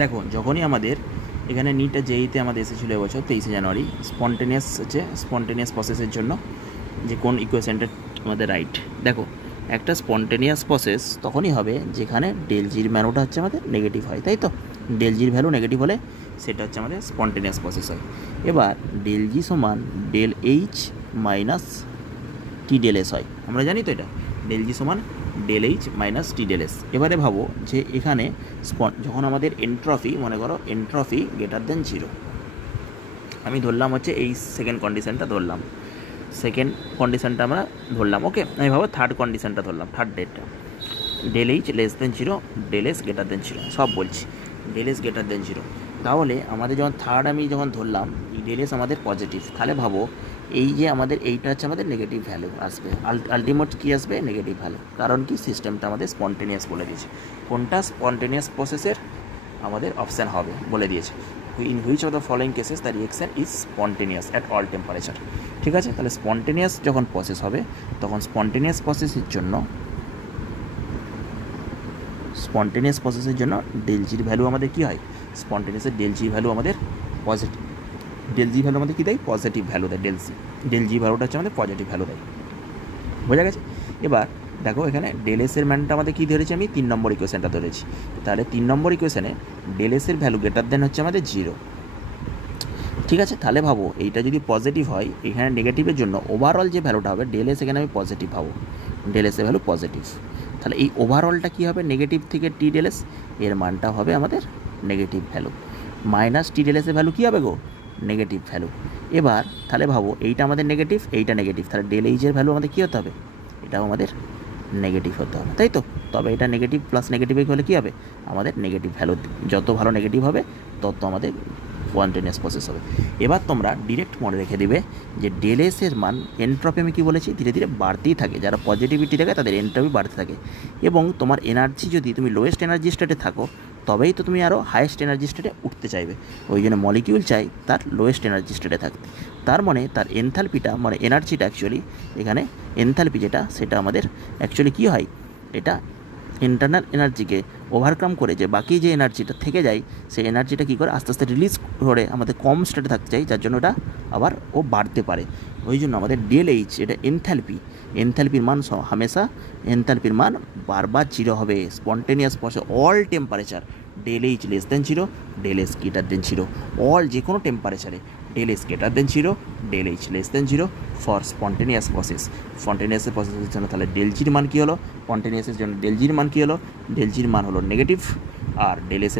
দেখো যখনই আমাদের এখানে নিটটা জেইতে আমাদের এসেছিল এবছর 23শে জানুয়ারি, স্পন্টেনিয়াস প্রসেসের জন্য যে কোন ইকুয়েশনটা আমাদের রাইট। দেখো একটা স্পন্টেনিয়াস প্রসেস তখনই হবে যেখানে ডেল জির ভ্যালুটা হচ্ছে আমাদের নেগেটিভ হয়, তাই তো? ডেল জির ভ্যালু নেগেটিভ হলে সেটা হচ্ছে আমাদের স্পন্টেনিয়াস প্রসেস হয়। এবার ডেল জি সমান ডেল এইচ মাইনাস টি ডেল এস হয়, আমরা জানি তো এটা ডেল জি সমান ডেল এইচ মাইনাস টি ডেল এস। এবারে ভাবো যে এখানে যখন আমাদের এন্ট্রপি, মনে করো এন্ট্রপি গ্রেটার দেন জিরো, আমি ধরলাম হচ্ছে এই সেকেন্ড কন্ডিশনটা ধরলাম, সেকেন্ড কন্ডিশনটা আমরা ধরলাম, ওকে। আমি ভাবো থার্ড কন্ডিশনটা ধরলাম, থার্ড ডেটটা del H less than zero, del S greater than zero, সব বলছি del S greater than zero. তাহলে আমাদের যখন থার্ড আমি যখন ধরলাম এই ডেল এস আমাদের পজিটিভ, তাহলে ভাবো এই যে আমাদের এইটা হচ্ছে আমাদের নেগেটিভ ভ্যালু আসবে, আলটিমেট কী আসবে? Negative value. কারণ কি সিস্টেমটা আমাদের স্পন্টেনিয়াস বলে দিয়েছে। কোনটা স্পন্টেনিয়াস প্রসেসের আমাদের অপশান হবে বলে দিয়েছে, in which of the following cases the reaction is spontaneous at all temperature. ঠিক আছে, তাহলে স্পন্টেনিয়াস যখন প্রসেস হবে তখন স্পন্টেনিয়াস প্রসেসের জন্য ডেল জির ভ্যালু আমাদের কী হয়? স্পন্টেনিয়াসের ডেল জি ভ্যালু আমাদের পজিটিভ, ডেল জি ভ্যালু আমাদের কী দেয়? পজিটিভ ভ্যালু দেয়। ডেল জি ভ্যালুটা হচ্ছে আমাদের পজিটিভ ভ্যালু দেয়, বোঝা গেছে? এবার দেখো এখানে ডেল এসের ম্যানটা আমাদের কী ধরেছি? আমি 3 নম্বর ইকুয়েশনটা ধরেছি। তাহলে 3 নম্বর ইকুয়েশনে ডেল এসের ভ্যালু গ্রেটার দেন হচ্ছে আমাদের জিরো। ঠিক আছে, তাহলে ভাবো এইটা যদি পজিটিভ হয়, এখানে নেগেটিভের জন্য ওভারঅল যে ভ্যালুটা হবে ডেল এস, এখানে আমি পজিটিভ পাবো, ডেল এসের ভ্যালু পজিটিভ। তাহলে এই ওভারঅলটা কী হবে? নেগেটিভ থেকে টি ডেল এস, এর মানটা হবে আমাদের নেগেটিভ ভ্যালু, মাইনাস টি ডেল এসের ভ্যালু কী হবে গো? Negative value. এবার তাহলে ভাবো এইটা আমাদের নেগেটিভ, এইটা নেগেটিভ, তাহলে ডেল এইচের ভ্যালু আমাদের কী হতে হবে? এটাও আমাদের নেগেটিভ হতে হবে, তাই তো? তবে এটা নেগেটিভ প্লাস নেগেটিভ হলে কী হবে? আমাদের নেগেটিভ ভ্যালু, যত ভালো নেগেটিভ হবে তত আমাদের স্পন্টেনিয়াস প্রসেস হবে। এবার তোমরা ডিরেক্ট মনে রেখে দিবে যে ডেল এস এর মান এনট্রপি, আমি কী বলেছি, ধীরে ধীরে বাড়তেই থাকে। যারা পজিটিভিটি থাকে তাদের এনট্রপি বাড়তে থাকে, এবং তোমার এনার্জি যদি তুমি লোয়েস্ট এনার্জি স্টেটে থাকো তবেই তো তুমি আরও হাইয়েস্ট এনার্জি স্টেটে উঠতে চাইবে। ওই জন্য মলিকিউল চাই তার লোয়েস্ট এনার্জি স্টেটে থাকতে। তার মানে তার এনথালপিটা, মানে এনার্জিটা অ্যাকচুয়ালি এখানে এনথালপি যেটা, সেটা আমাদের অ্যাকচুয়ালি কী হয়? এটা ইন্টারনাল এনার্জিকে ওভারকাম করে যে বাকি যে এনার্জিটা থেকে যায়, সেই এনার্জিটা কী করে আস্তে আস্তে রিলিজ করে আমাদের কম স্টেটে থাকতে চাই, যার জন্য ওটা আবার ও বাড়তে পারে। ওই জন্য আমাদের ডেল এইচ, এটা এনথ্যালপির মান হামেশা এনথ্যালপির মান বারবার জিরো হবে। Spontaneous process all temperature del H less than zero, del S greater than zero, all যে কোনো টেম্পারেচারে del S greater than zero, del H less than zero for spontaneous প্রসেসের জন্য। তাহলে ডেল জির মান কী হলো? স্পন্টেনিয়াসের জন্য ডেল জির মান কী হলো? ডেল জির মান হলো নেগেটিভ, আর ডেল এস